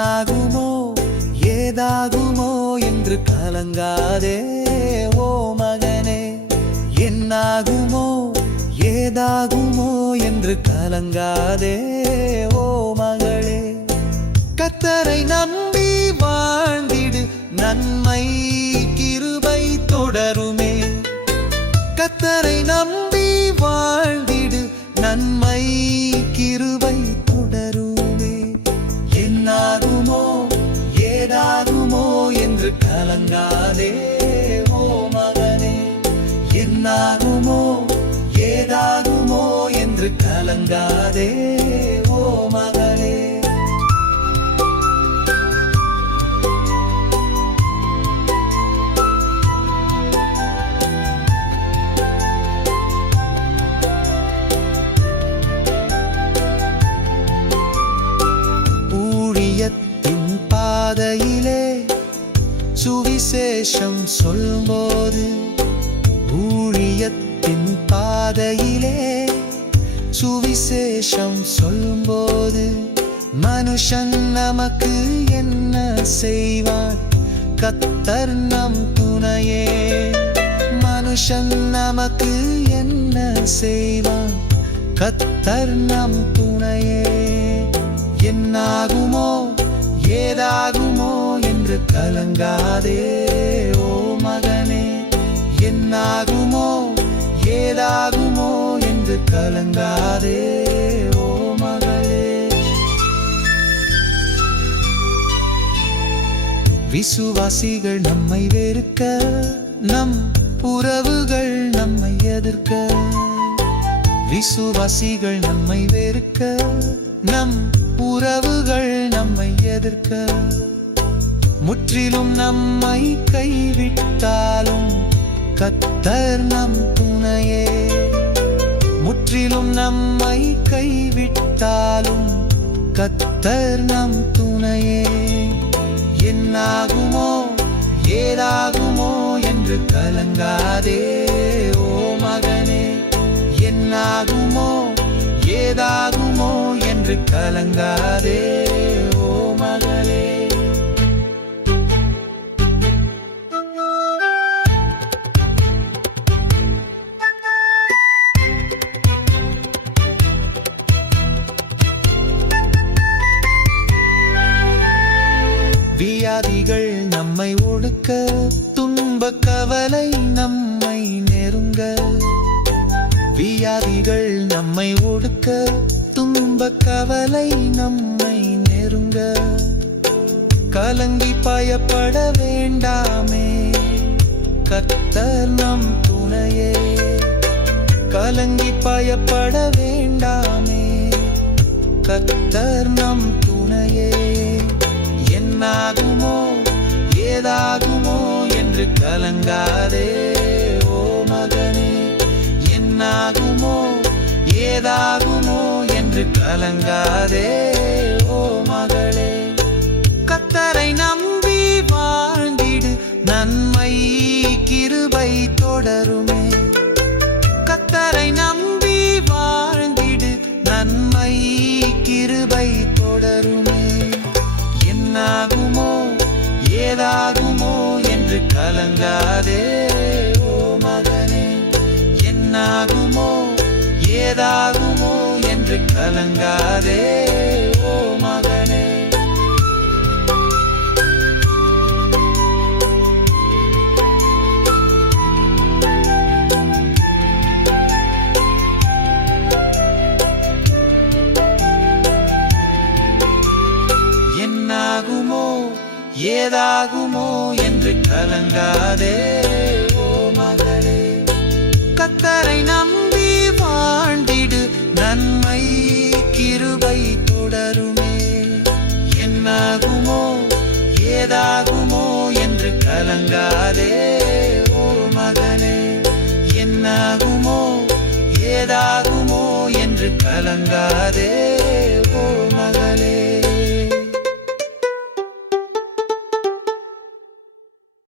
வீணாகுமோ ஏதாகுமோ என்று கலங்காதே ஓ மகனே. என்னாகுமோ? ஏதாகுமோ என்று கலங்காதே ஓ மகளே. கத்தரை நம்ப என்று கலங்காதே ஓ மகளே. ஊழியத்தின் பாதையிலே சுவிசேஷம் சொல்ம்போது ஊழியத்தின் பாதையிலே சுவிசேஷம் சொல்லும்போது மனுஷன் நமக்கு என்ன செய்வான் கத்தர் நம் துணையே. மனுஷன் நமக்கு என்ன செய்வான் கத்தர் நம் துணையே. என்னாகுமோ? ஏதாகுமோ என்று கலங்காதே ஓ மகனே? என்னாகுமோ? ஏதாகுமோ என்று கலங்காதே ஓ மகளே. விசுவாசிகள் நம்மை வெறுக்க நம் உறவுகள் நம்மை எதிர்க்க. விசுவாசிகள் நம்மை வெறுக்க நம் உறவுகள் நம்மை எதிர்க்க. முற்றிலும் நம்மை கைவிட்டாலும் கத்தர் நம் நம்மை கைவிட்டாலும் கத்தர் நம் துணையே. என்னாகுமோ ஏதாகுமோ என்று கலங்காதே ஓ மகனே. என்னாகுமோ ஏதாகுமோ என்று கலங்காதே ஓ மகளே. ஒடுக்க துன்ப கவலை நம்மை நெருங்க. வியாதிகள் நம்மை ஒடுக்க துன்ப கவலை நம்மை நெருங்க. கலங்கி பயப்பட வேண்டாமே. கத்தர் நம் துணையே. கலங்கி பயப்பட வேண்டாமே. கத்தர் நம் துணையே. என்னாகுமோ ஏதாகுமோ என்று கலங்காதே ஓ மகனே என்னாகுமோ ஏதாகுமோ என்று கலங்காதே. என்று கலங்காதே ஓ மகனே. என்னாகுமோ ஏதாகுமோ என்று கலங்காதே ஓ மகனே. என்னாகுமோ ஏதாகுமோ கலங்காதே ஓ மகளே. கத்தரை நம்பி வாழ்ந்திடு நன்மை கிருபை தொடருமே. என்னாகுமோ ஏதாகுமோ என்று கலங்காதே ஓ மகனே. என்னாகுமோ ஏதாகுமோ என்று கலங்காதே.